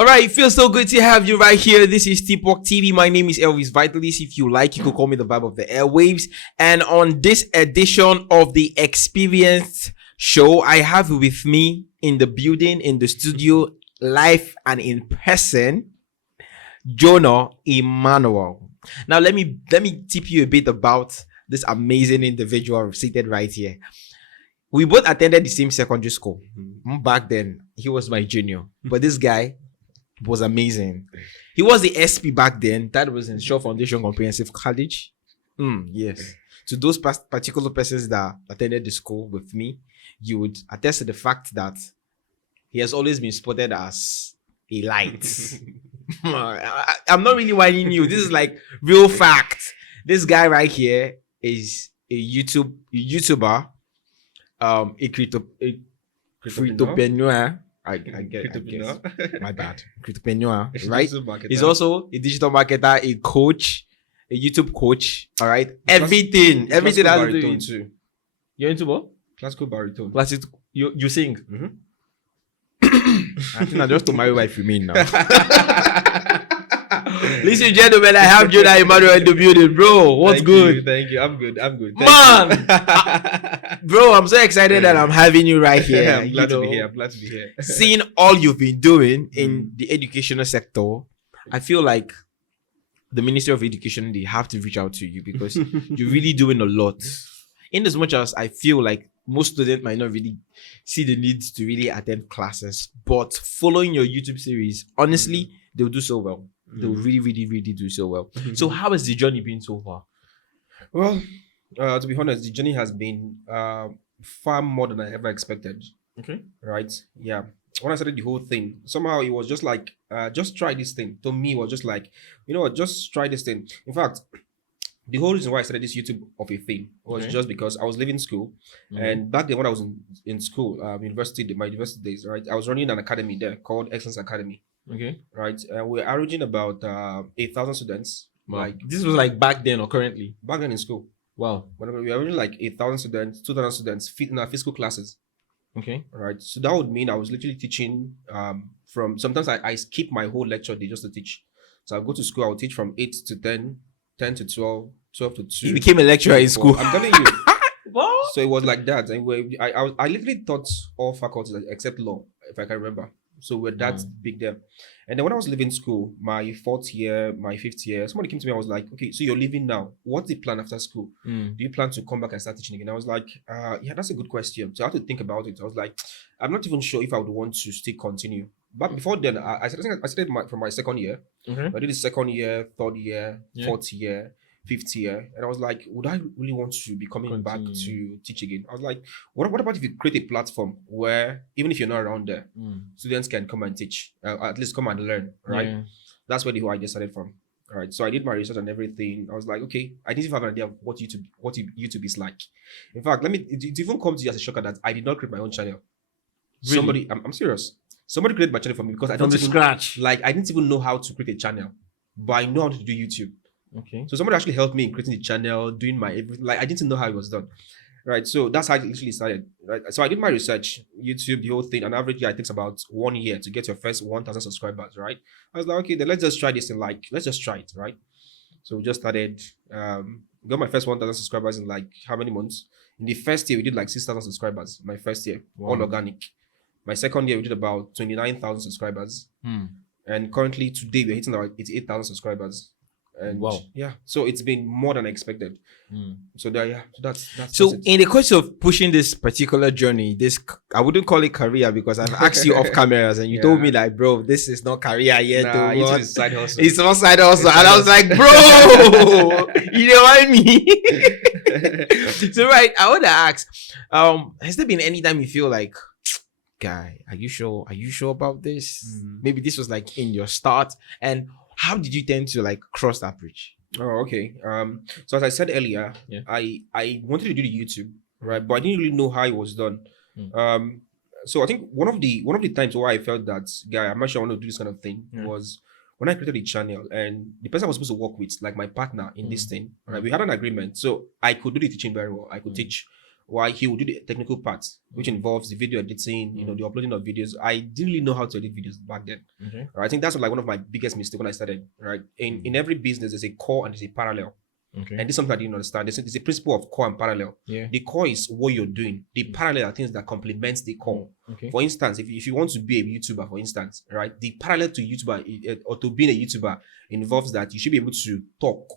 All right, it feels so good to have you right here. This is Tipok TV. My name is Elvis Vitalis. If you like, you could call me the vibe of the airwaves. And on this edition of the Experienced Show, I have with me in the building, in the studio, live and in person, Jonah Emmanuel. Now, let me tip you a bit about this amazing individual seated right here. We both attended the same secondary school. Back then, he was my junior. But this guy was amazing. He was the SP back then. That was in Shaw Foundation Comprehensive College. Yes. To those particular persons that attended the school with me, you would attest to the fact that he has always been spotted as a light. I'm not really whining you. This is like real fact. This guy right here is a YouTuber, a cryptopreneur. I guess. My bad. Cryptopreneur, right? He's also a digital marketer, a coach, a YouTube coach. All right, everything has to do too. You're into what? Classical baritone. You sing. I think I just to my wife. You mean now? Ladies and gentlemen, I have Jonah Emmanuel in the building, bro. What's good? Thank you. I'm good. Man, bro, I'm so excited that I'm having you right here. I'm glad to be here. Seeing all you've been doing in the educational sector, I feel like the Ministry of Education, they have to reach out to you because you're really doing a lot. In as much as I feel like most students might not really see the need to really attend classes, but following your YouTube series, honestly, they'll do so well. They'll really do so well. So how has the journey been so far? Well, to be honest, the journey has been far more than I ever expected. Okay. Right? Yeah. When I started the whole thing, somehow it was just like, just try this thing. To me, it was just like, you know what, just try this thing. In fact, the whole reason why I started this YouTube of a thing was just because I was leaving school. And back then when I was in school, my university days, right, I was running an academy there called Excellence Academy. Okay. Right. We're averaging about 8,000 students. Wow. Like this was like back then or currently? Back then in school. Wow. When we were averaging like 8,000 students, 2,000 students in our physical classes. Okay. Right. So that would mean I was literally teaching from sometimes I skip my whole lecture day just to teach. So I go to school, I would teach from 8 to 10, 10 to 12, 12 to 2. You became a lecturer in school. I'm telling you. What? So it was like that. And I literally taught all faculties except law, if I can remember. So we're that big there. And then when I was leaving school, my fourth year, my fifth year, somebody came to me. I was like, okay, so you're leaving now. What's the plan after school? Do you plan to come back and start teaching again? I was like, yeah, that's a good question. So I had to think about it. I was like, I'm not even sure if I would want to still continue. But before then, I started from my second year. I did the second year, third year, fourth year, fifth year, and I was like, would I really want to be coming back to teach again? I was like, what about if you create a platform where even if you're not around there, students can come and teach, at least come and learn, right? That's where the whole idea started from. All right, so I did my research and everything. I was like, okay, I didn't even have an idea of what YouTube is like. In fact, it even comes to you as a shocker that I did not create my own channel. Really? Somebody, I'm serious. Somebody created my channel for me because I don't even scratch. Like I didn't even know how to create a channel, but I know how to do YouTube. Okay. So somebody actually helped me in creating the channel, doing my everything. Like I didn't know how it was done. Right. So that's how it literally started. Right. So I did my research, YouTube, the whole thing. On average, it takes about 1 year to get your first 1,000 subscribers. Right. I was like, okay, then let's just try this and let's just try it. Right. So we just started, got my first 1,000 subscribers in like how many months? In the first year, we did like 6,000 subscribers. My first year, all organic. My second year, we did about 29,000 subscribers. And currently today, we're hitting about 88,000 subscribers. And yeah, so it's been more than expected. So that's so in the course of pushing this particular journey, I wouldn't call it career because I've asked you off cameras and you told me like, bro, this is not career yet. It's side hustle. It's not side hustle. And I was like, bro, you don't want me. So right, I want to ask, has there been any time you feel like, guy, are you sure about this? Maybe this was like in your start, and how did you tend to like cross that bridge? Oh, okay. So as I said earlier, I wanted to do the YouTube, right? But I didn't really know how it was done. So I think one of the times where I felt that, guy, I'm not sure I want to do this kind of thing was when I created the channel and the person I was supposed to work with, like my partner in this thing, right? We had an agreement. So I could do the teaching very well. I could teach. Why he would do the technical part, which involves the video editing, the uploading of videos. I didn't really know how to edit videos back then. Okay. I think that's like one of my biggest mistakes when I started. Right, in every business, there's a core and there's a parallel. Okay. And this is something I didn't understand. There's a principle of core and parallel. Yeah. The core is what you're doing. The parallel are things that complements the core. Okay. For instance, if you want to be a YouTuber, for instance, right, the parallel to YouTuber or to being a YouTuber involves that you should be able to talk.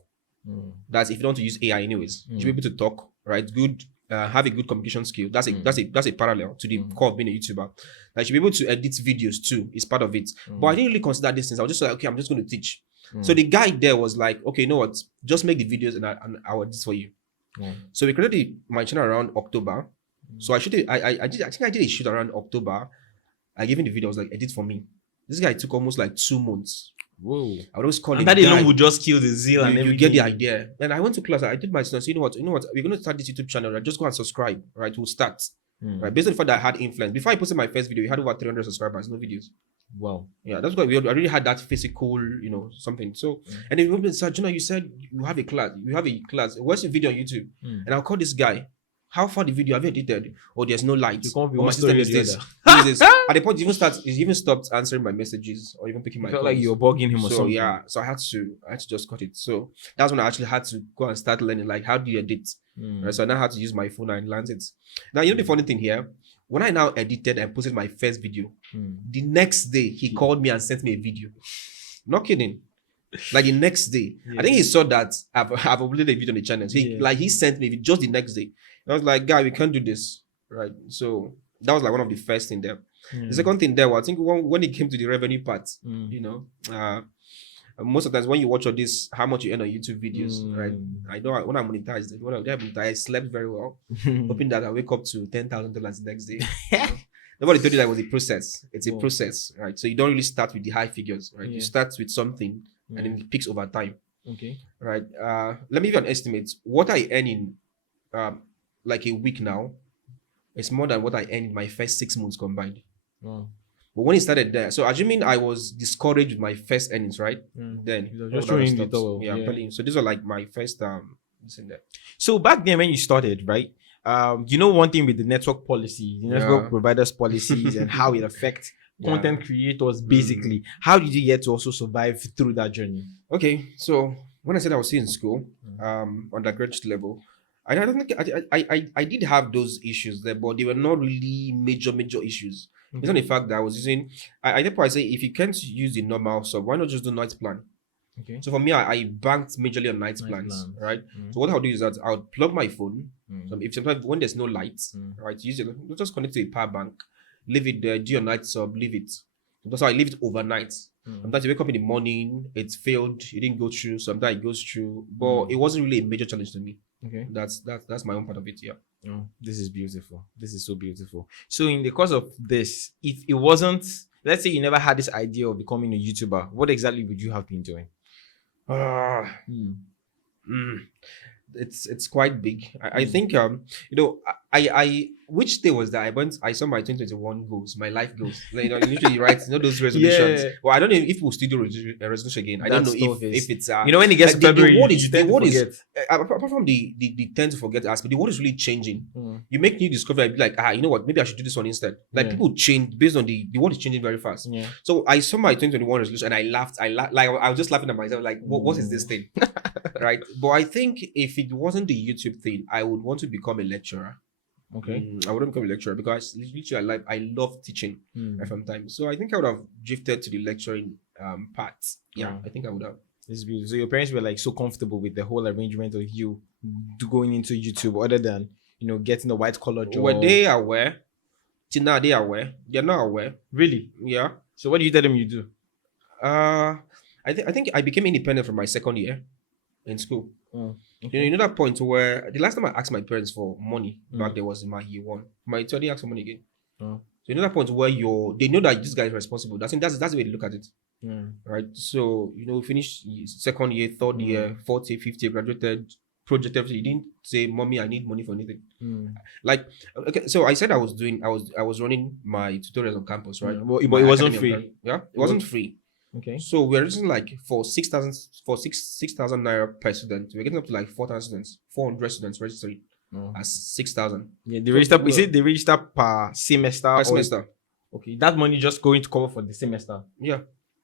That's if you don't want to use AI anyways. You should be able to talk, right? Good, have a good communication skill. That's a parallel to the core of being a YouTuber. I should be able to edit videos too. Is part of it. But I didn't really consider these things. I was just like, okay, I'm just going to teach. So the guy there was like, okay, you know what? Just make the videos and I will do this for you. So we created my channel around October. So I think I did a shoot around October. I gave him the video. I was like, edit for me. This guy took almost like 2 months. Whoa! I would always call him. And that alone would just kill the zeal and everything. You get the idea. And I went to class. I did my students. You know what? We're going to start this YouTube channel. Right? Just go and subscribe. Right? We'll start. Right? Based on the fact that I had influence. Before I posted my first video, we had over 300 subscribers. No videos. Wow. Yeah, that's why I already had that physical, something. So, and then we said, you said you have a class. You have a class. What's your video on YouTube? And I'll call this guy. How far the video have you edited? Or there's no light. Or my system is this. At the point, he even stopped answering my messages or even picking my calls. Felt like you're bugging him or something. Yeah, so I had to just cut it. So that's when I actually had to go and start learning, like, how do you edit? Right, so I now had to use my phone and learn it. Now, the funny thing here, when I now edited and posted my first video, the next day he called me and sent me a video. Not kidding. Like the next day, I think he saw that I've uploaded a video on the channel. So he sent me just the next day. I was like, guy, we can't do this, right? So that was like one of the first thing there. The second thing there was, I think when it came to the revenue part, most of the times when you watch all this, how much you earn on YouTube videos, right? I know when I monetized, I slept very well, hoping that I wake up to $10,000 the next day. Nobody told you that was a process. It's a process, right? So you don't really start with the high figures, right? You start with something and then it peaks over time. Okay. Right. Let me give you an estimate. What I earn in like a week now, it's more than what I earned in my first 6 months combined. Wow. But when it started there, so assuming I was discouraged with my first earnings, right? Then just showing the tower. I'm telling you. So these are like my first this in there. So back then when you started, right? One thing with the network policy, the network providers policies and how it affects content creators basically. How did you get to also survive through that journey? Okay, so when I said I was still in school, undergraduate level, I don't think I did have those issues there, but they were not really major issues. It's not the fact that I was using. I therefore I say if you can't use the normal sub, why not just do night plan? Okay. So for me, I banked majorly on night plans, right? So what I'll do is that I'll plug my phone. So if sometimes when there's no lights, right, use it. Just connect to a power bank, leave it there, do your night sub, leave it. That's how I leave it overnight. Sometimes you wake up in the morning, it's failed, it didn't go through. Sometimes it goes through, but it wasn't really a major challenge to me. Okay, that's my own part of it. Yeah. Oh, this is beautiful. This is so beautiful. So in the course of this, if it wasn't, let's say you never had this idea of becoming a YouTuber, what exactly would you have been doing? It's quite big. I think I which day was that I saw my 2021 goals, my life goals. Literally right, those resolutions. Well, I don't know if we'll still do a resolution again. I don't know if it's when it gets to February, the word is apart from the tend to forget aspect, the world is really changing. You make new discovery and be like, you know what, maybe I should do this one instead. Like people change based on the world is changing very fast. So I saw my 2021 resolution and I laughed. I was just laughing at myself, like, what is this thing? Right. But I think if it wasn't the YouTube thing, I would want to become a lecturer. Okay. I wouldn't become a lecturer because literally I love teaching FM time. So I think I would have drifted to the lecturing part. Yeah, I think I would have. This is beautiful. So your parents were like so comfortable with the whole arrangement of you going into YouTube, other than getting a white collar job. Were they aware? Till now, they are aware. They're not aware. Really? Yeah. So what do you tell them you do? I think I became independent from my second year in school. Okay. That point where the last time I asked my parents for money back there was in my year one. My third year asked for money again. So that point where they know that this guy is responsible. That's the way they look at it. Right. So finish second year, third year, fourth year, fifth year, graduated, project everything. You didn't say, "Mommy, I need money for anything." Like, okay, so I said I was running my tutorials on campus, right? But it wasn't free. Yeah, it wasn't free. Okay. So we're using like for 6,000 naira per student. We're getting up to like 4,000 students, 400 students registering. Oh. as 6,000 Yeah, the register, is it the register per semester per or semester. okay, that money just going to cover for the semester. Yeah.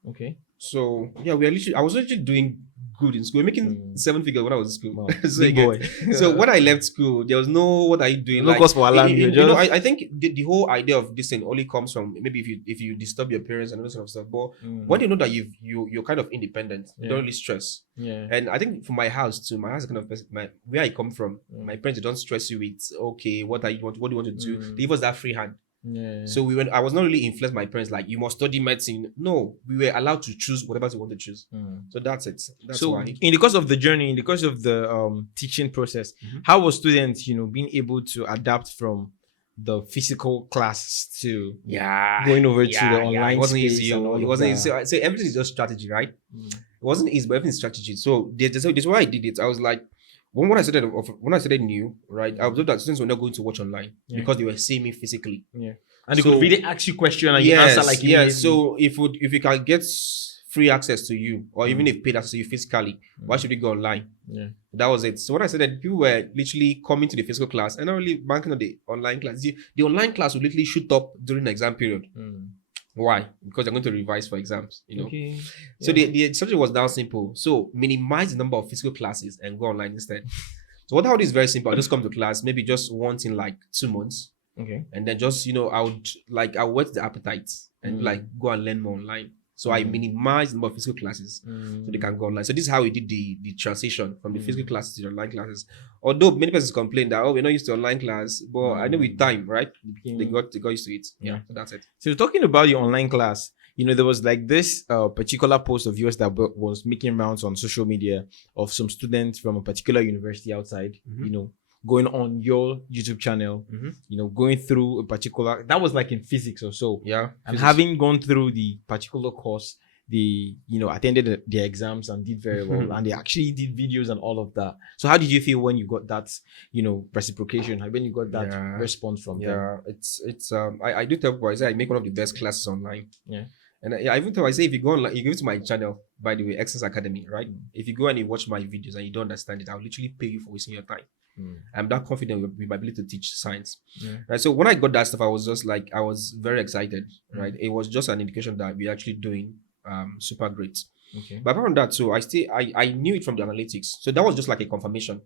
Okay. So yeah, I was literally doing good in school, making 7 figures when I was in school. Wow. So Big you boy. get, so when I left school, there was no what are you doing? No Like cause for alarm. you You know, just I think the whole idea of this thing only comes from maybe if you disturb your parents and all this sort of stuff. But when you know that you're kind of independent, you don't really stress. yeah. And I think for my house too, my house is kind of person, where I come from, my parents they don't stress you with okay, what do you want to do? They give us that free hand. Yeah. So I was not really influenced by my parents like you must study medicine. No, we were allowed to choose whatever we want to choose. So that's it. That's so why. in the course of the journey, in the course of the teaching process, how was students, being able to adapt from the physical class to going over to the online it wasn't space easy. and all It of wasn't that? easy. So everything is just strategy, right? It wasn't easy, but everything is strategy. So this why I did it. I was like, when I started new, right? I observed that students were not going to watch online because they were seeing me physically. Yeah. And they could really ask you question and you answer like yes. So if you can get free access to you, or even if paid access to you physically, why should we go online? Yeah. That was it. So when I said that people were literally coming to the physical class and not really banking on the online class, the online class would literally shoot up during the exam period. Why? Because they're going to revise for exams, Okay. So the subject was now simple. So minimize the number of physical classes and go online instead. So what I would do is very simple. I just come to class, maybe just once in like 2 months. Okay. And then just, I'll whet the appetite and go and learn more online. So I minimize the number of physical classes so they can go online. So this is how we did the transition from the physical classes to the online classes. Although many persons complain that, we're not used to online class, but I know with time, right? They got used to it. Yeah, so that's it. So talking about your online class, there was like this particular post of yours that was making rounds on social media of some students from a particular university outside, going on your YouTube channel, going through a particular, that was like in physics or so. Yeah. And having gone through the particular course, they, attended the exams and did very well. And they actually did videos and all of that. So how did you feel when you got that, reciprocation? When you got that response from them? Yeah, it's I do tell people, I say I make one of the best classes online. Yeah. And I even tell, I say, if you go online, you go to my channel, by the way, Excellence Academy, right? If you go and you watch my videos and you don't understand it, I'll literally pay you for wasting your time. I'm that confident with my ability to teach science. Right. So when I got that stuff, I was just like, I was very excited, right? It was just an indication that we're actually doing super great. Okay. But apart from that, so I knew it from the analytics. So that was just like a confirmation.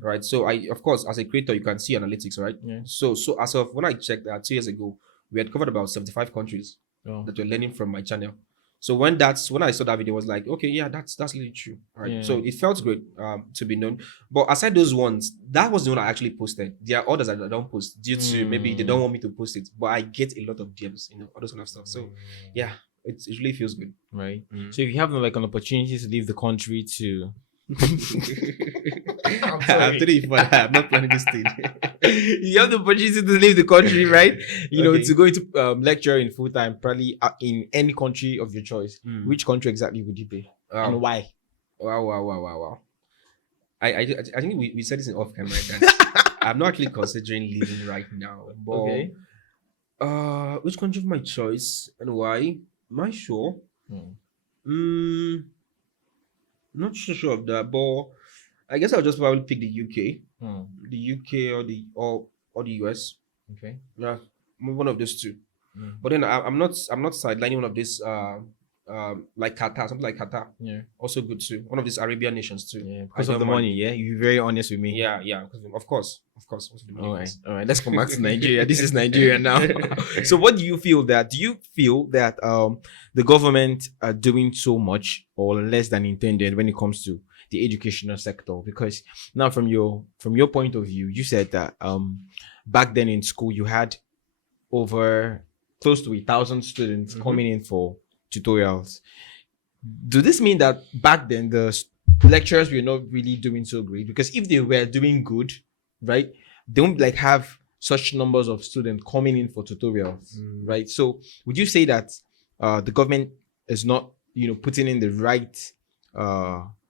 Right. So of course, as a creator, you can see analytics, right? So as of when I checked that 2 years ago, we had covered about 75 countries that were learning from my channel. So when I saw that video, I was like, okay, yeah, that's really true. Right. Yeah. So it felt great to be known. But aside those ones, that was the one I actually posted. There are others that I don't post due to maybe they don't want me to post it. But I get a lot of DMs, all those kind of stuff. So yeah, it really feels good. Right. So if you have like an opportunity to leave the country to I'm not planning this thing. You have the opportunity to leave the country, right? Okay. To go into lecture in full time, probably in any country of your choice. Which country exactly would you be, and why? Wow. I think we said this in off camera that I'm not actually considering leaving right now. But Okay. Which country of my choice and why? Am I sure? Not so sure of that, but I guess I'll just probably pick the UK, the UK or the US. Okay. Yeah, one of those two. But then I'm not sidelining one of these like Qatar, something like Qatar. Yeah. Also good too. One of these Arabian nations too. Yeah. Because of the money. Yeah. You're very honest with me. Yeah. Of course. All right. Let's come back to Nigeria. This is Nigeria now. So, what do you feel that? Do you feel that the government are doing so much or less than intended when it comes to the educational sector? Because now, from your point of view, you said that back then in school you had over close to 1,000 students coming in for tutorials. Do this mean that back then the lecturers were not really doing so great? Because if they were doing good, right, they won't like have such numbers of students coming in for tutorials, right? So would you say that the government is not putting in the right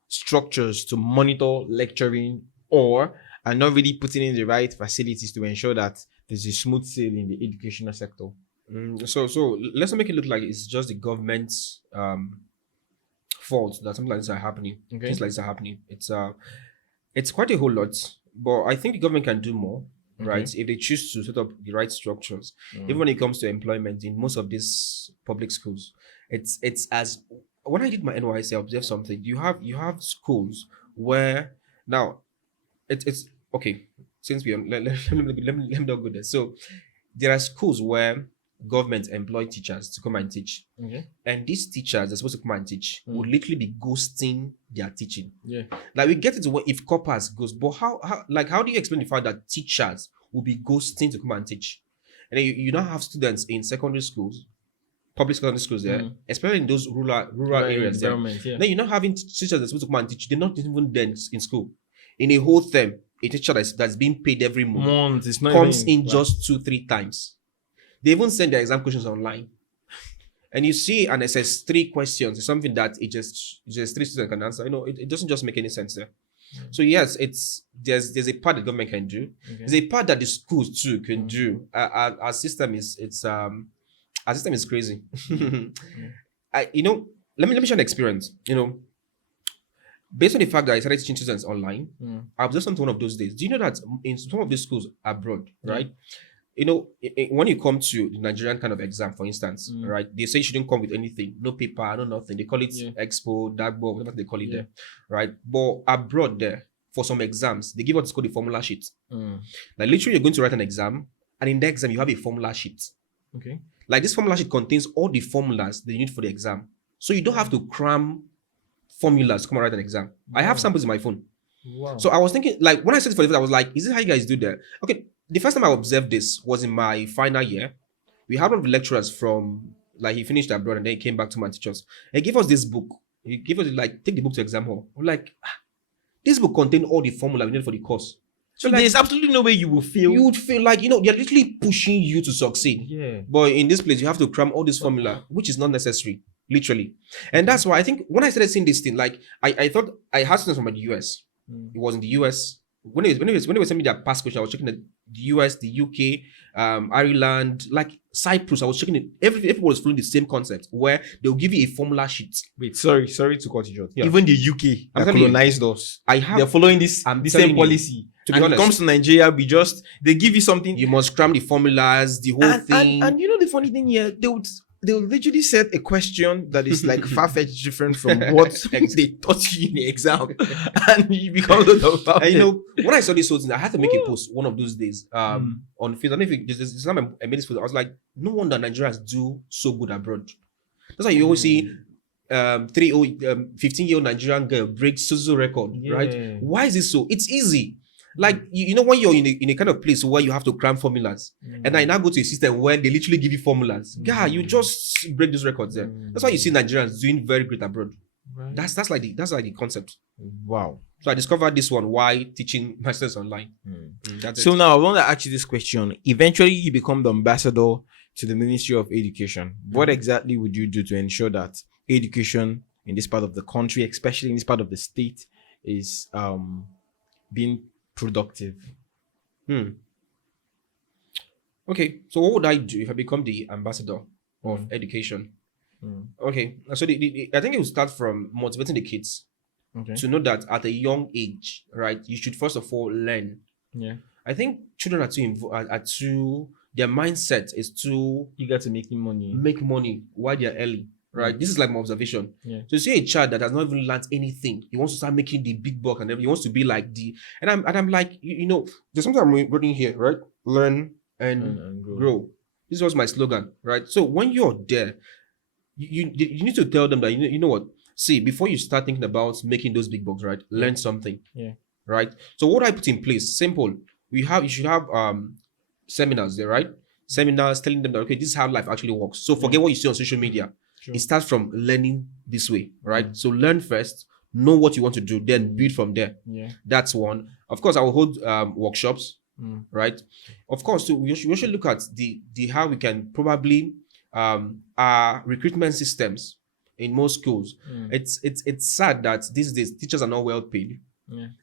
structures to monitor lecturing, or are not really putting in the right facilities to ensure that there's a smooth sail in the educational sector? So let's not make it look like it's just the government's fault that something like this are happening. Okay. Things like this are happening. It's quite a whole lot, but I think the government can do more, right? Okay. If they choose to set up the right structures. Even Mm. when it comes to employment in most of these public schools, it's as when I did my NYC, I observed something. You have schools where now it's okay. Since we are, let me not go there. So there are schools where government employ teachers to come and teach, Okay. and these teachers they're supposed to come and teach would literally be ghosting their teaching. Yeah. Like we get into what if corpus goes, but how do you explain the fact that teachers will be ghosting to come and teach? And then you now have students in secondary schools, public secondary schools there, especially in those rural areas there. Environment. Yeah. Then you're not having teachers that's supposed to come and teach. They're not even then in school. In a whole term, a teacher that's being paid every month It's not comes even in just 2-3 times. They even send their exam questions online. And you see an SS3 questions, it's something that it just 3 students can answer. It doesn't just make any sense there. So yes, there's a part the government can do. Okay. There's a part that the schools too can do. Our system is crazy. Let me share an experience. Based on the fact that I started teaching students online, I observed something one of those days. Do you know that in some of these schools abroad, right? When you come to the Nigerian kind of exam, for instance, right, they say you shouldn't come with anything, no paper, no nothing. They call it expo, dartboard, whatever they call it there, right? But abroad there, for some exams, they give what's called the formula sheet. Like literally, you're going to write an exam, and in the exam, you have a formula sheet. Okay. Like this formula sheet contains all the formulas that you need for the exam. So you don't have to cram formulas to come and write an exam. I have samples in my phone. Wow. So I was thinking, like, when I studied for the first, I was like, is this how you guys do that? Okay, the first time I observed this was in my final year. We had one of the lecturers from, like, he finished abroad and then he came back to my teachers. He gave us this book. He gave us, like, take the book to exam hall. We're like, this book contained all the formula we needed for the course. So like, there's absolutely no way you will fail. You would feel like, they're literally pushing you to succeed. Yeah. But in this place, you have to cram all this formula, which is not necessary, literally. And that's why I think when I started seeing this thing, like, I thought I had students from the US. It was in the US. When they were sending me their past question, I was checking the US, the UK, Ireland, like Cyprus. I was checking it. Everybody was following the same concept where they'll give you a formula sheet. Wait, sorry to cut you short. Yeah. Even the UK I'm that telling you, colonized us, I have. they're following this I'm the telling same you, policy. to be And it honest, comes to Nigeria, they give you something. you must cram the formulas, the whole thing. And the funny thing here, they would literally set a question that is like far-fetched different from what they taught you in the exam, and you become the And when I saw this whole thing, I had to make a post one of those days on Facebook. I don't know if this time I made this post. I was like, no wonder Nigerians do so good abroad. That's why you always see 15-year-old Nigerian girl breaks Suzu record, right? Why is it so? It's easy. Like, when you're in a kind of place where you have to cram formulas, and I now go to a system where they literally give you formulas. Yeah, you just break those records there. That's why you see Nigerians doing very great abroad. Right. That's like the concept. Wow. So I discovered this one, why teaching masters online. So now I want to ask you this question. Eventually, you become the ambassador to the Ministry of Education. What exactly would you do to ensure that education in this part of the country, especially in this part of the state, is being productive? Okay, so what would I do if I become the ambassador of education? Okay, so I think it will start from motivating the kids to know that at a young age, right, you should first of all learn. Yeah, I think children are too their mindset is too eager to make money while they're early. Right, this is like my observation. So you see a child that has not even learned anything, he wants to start making the big buck and everything. He wants to be like and I'm like, there's something I'm writing here, right? Learn and grow. This was my slogan, right? So when you're there, you need to tell them that you know what. See, before you start thinking about making those big bucks, right? Learn something. Yeah. Right. So what I put in place, simple. You should have seminars there, right? Seminars telling them that okay, this is how life actually works. So forget what you see on social media. Sure. It starts from learning this way, right? So learn first, know what you want to do, then build from there. Yeah, that's one. Of course, I will hold workshops, right? Of course, so we should look at the how we can probably our recruitment systems in most schools. It's sad that these days teachers are not well paid,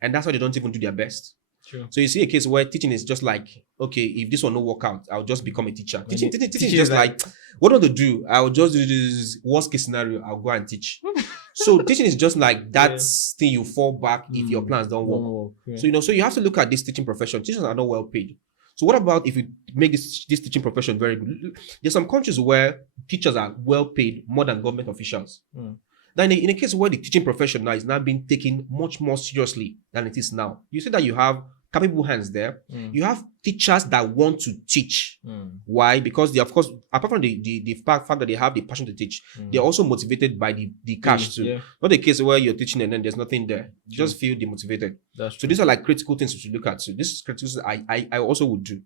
and that's why they don't even do their best. Sure. So you see a case where teaching is just like, okay, if this one no work out, I'll just become a teacher. Teaching is just like, what do I want to do? I'll just do this worst case scenario. I'll go and teach. So teaching is just like that thing you fall back if your plans don't work. Yeah. So so you have to look at this teaching profession. Teachers are not well paid. So what about if you make this teaching profession very good? There's some countries where teachers are well paid more than government officials. Now, in a case where the teaching profession now is now being taken much more seriously than it is now, you see that you have capable hands there. You have teachers that want to teach. Why? Because they, of course, apart from the fact that they have the passion to teach, they're also motivated by the cash too. Yeah. Not a case where you're teaching and then there's nothing there. You just feel demotivated. So these are like critical things we should look at. So this is critical things I also would do.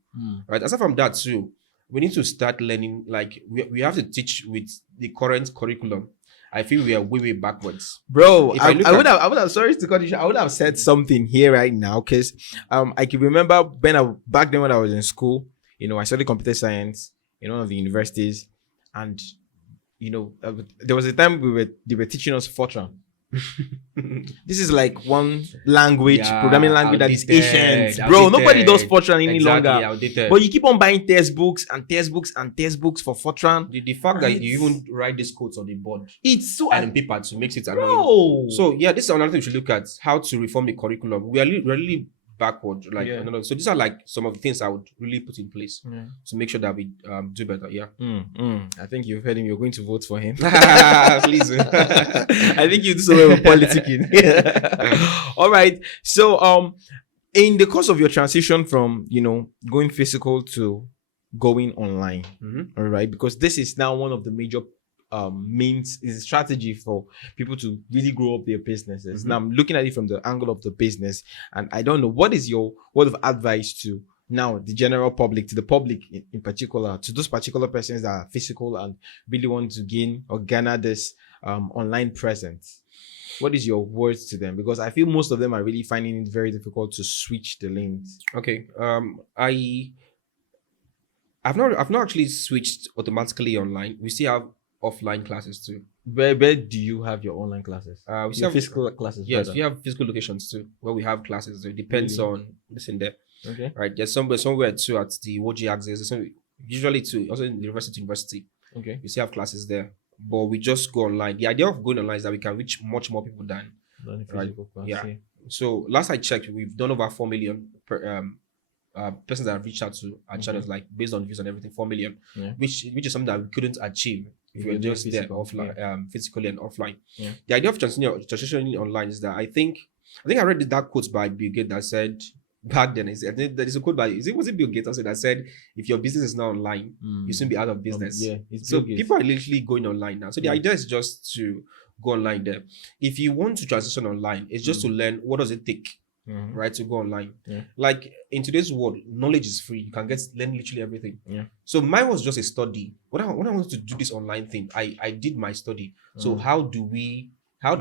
Right. Aside from that too, we need to start learning. Like we have to teach with the current curriculum. I feel we are way backwards, bro. If I would have. Sorry to cut you short. I would have said something here right now because I can remember back then when I was in school. I studied computer science in one of the universities, and there was a time they were teaching us Fortran. This is like one language, programming language that is ancient, bro. Nobody does Fortran any longer. Outdated. But you keep on buying textbooks and textbooks and textbooks for Fortran. The fact that you even write these codes on the board, it's so and in paper to makes it annoying. Bro. So yeah, this is another thing we should look at: how to reform the curriculum. We are really backward. So these are like some of the things I would really put in place to make sure that we do better. Yeah. I think you've heard him. You're going to vote for him. Please. I think you do so well with politicking. All right. So in the course of your transition from going physical to going online, all right, because this is now one of the major means is a strategy for people to really grow up their businesses. Now I'm looking at it from the angle of the business, and I don't know, what is your word of advice to now the general public, to the public in particular, to those particular persons that are physical and really want to gain or garner this online presence? What is your words to them? Because I feel most of them are really finding it very difficult to switch the lanes. Okay. I've not actually switched automatically online. We still have offline classes too. Where do you have your online classes? We still have physical classes. Yes, we have physical locations too where we have classes. It depends on this in there. Okay. Right. There's somewhere too at the OG access. Usually too, also in university to university. Okay. We still have classes there, but we just go online. The idea of going online is that we can reach much more people than physical class. Yeah. So last I checked, we've done over 4 million persons that have reached out to our channels, like based on views and everything, 4 million, which is something that we couldn't achieve if we were just there offline, physically and offline. The idea of transitioning online is that I think I read that quote by Bill Gates that said back then, I think there is a quote by was it Bill Gates also that said, if your business is not online, you soon be out of business. So people are literally going online now. So the idea is just to go online there. If you want to transition online, it's just to learn what does it take. Right, to go online. Like in today's world, knowledge is free. You can learn literally everything. So mine was just a study. When I wanted to do this online thing, I did my study. So how do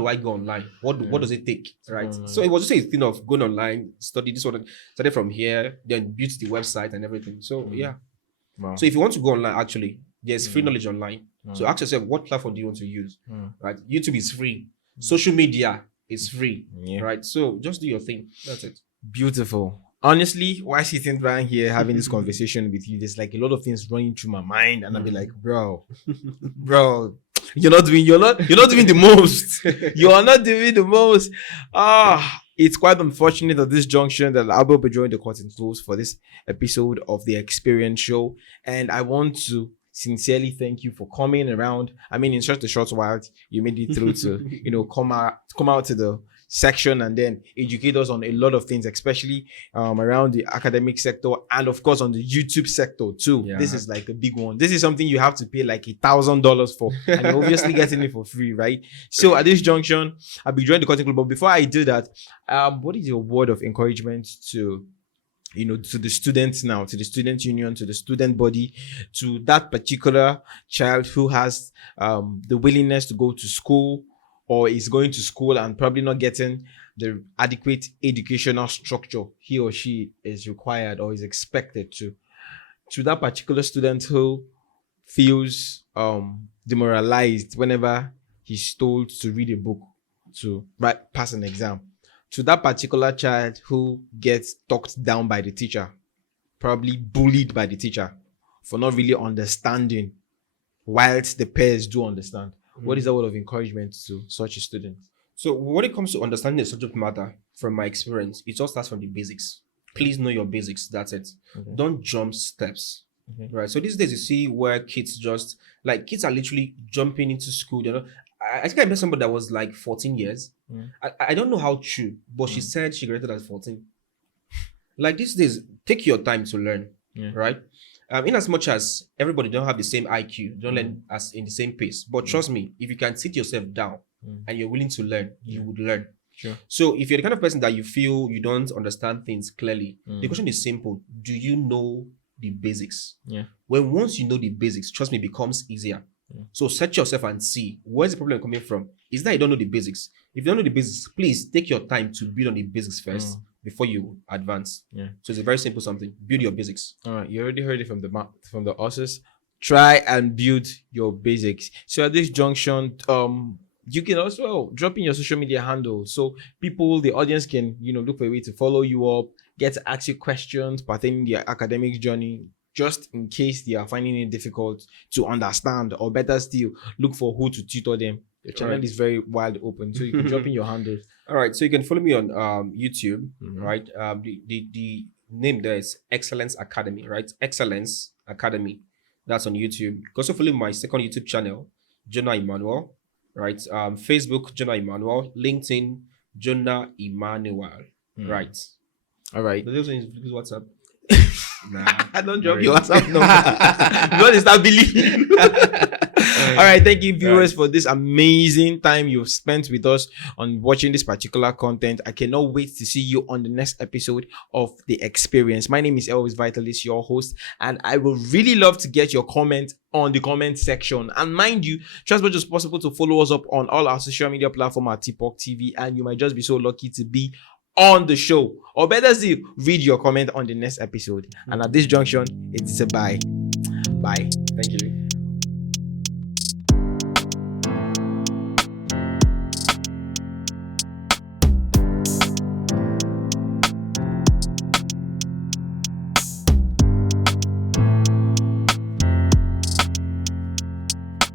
I go online? What does it take? Right. So it was just a thing of going online, study this one, started from here, then built the website and everything. So Wow. So if you want to go online, actually, there's free knowledge online. So ask yourself, what platform do you want to use? Right. YouTube is free. Social media is free, right? So just do your thing. That's it. Beautiful. Honestly, while sitting right here having this conversation with you, there's like a lot of things running through my mind, and I'll be like, bro, you're not doing the most. You are not doing the most. It's quite unfortunate at this junction that I will be drawing the curtain close for this episode of the Experience Show, and I want to sincerely thank you for coming around. I mean, in such a short while, you made it through to come out to the section and then educate us on a lot of things, especially around the academic sector and of course on the YouTube sector too. This is like a big one. This is something you have to pay like $1,000 for, and you're obviously getting it for free, right? So at this junction, I'll be joining the content club. But before I do that, what is your word of encouragement to the students now, to the student union, to the student body, to that particular child who has the willingness to go to school or is going to school and probably not getting the adequate educational structure he or she is required or is expected to that particular student who feels demoralized whenever he's told to read a book to pass an exam, to that particular child who gets talked down by the teacher, probably bullied by the teacher for not really understanding, whilst the peers do understand. What is that word of encouragement to such a student? So when it comes to understanding the subject matter, from my experience, it all starts from the basics. Please know your basics. That's it. Okay. Don't jump steps. Okay. Right. So these days you see where kids just like kids are literally jumping into school. You know, I think I met somebody that was like 14 years. Mm. I don't know how true, but she said she graduated at 14. Like these days, take your time to learn. Yeah. Right. In as much as everybody don't have the same IQ, don't learn as in the same pace. But trust me, if you can sit yourself down and you're willing to learn, you would learn. Sure. So if you're the kind of person that you feel you don't understand things clearly, the question is simple. Do you know the basics? Yeah. When once you know the basics, trust me, it becomes easier. So set yourself and see where's the problem coming from. Is that you don't know the basics? If you don't know the basics, please take your time to build on the basics first before you advance. Yeah. So it's a very simple something. Build your basics. All right, you already heard it from the authors. Try and build your basics. So at this junction, you can also drop in your social media handle so people, the audience, can look for a way to follow you up, get to ask you questions pertaining to your academic journey, just in case they are finding it difficult to understand, or better still, look for who to tutor them. Your channel is very wide open, so you can drop in your handles. All right, so you can follow me on YouTube, right? The name there is Excellence Academy, right? Excellence Academy. That's on YouTube. You can also follow my second YouTube channel, Jonah Emmanuel, right? Facebook, Jonah Emmanuel. LinkedIn, Jonah Emmanuel, right? All right. But those use WhatsApp. Nah, I don't drop your WhatsApp number. God is not believing. All right, thank you, viewers, for this amazing time you've spent with us on watching this particular content. I cannot wait to see you on the next episode of The Experience. My name is Elvis Vitalis, your host, and I would really love to get your comment on the comment section. And mind you, try as much as possible to follow us up on all our social media platforms at Teapot TV, and you might just be so lucky to be on the show, or better still, read your comment on the next episode. And at this junction, it's a bye. Thank you.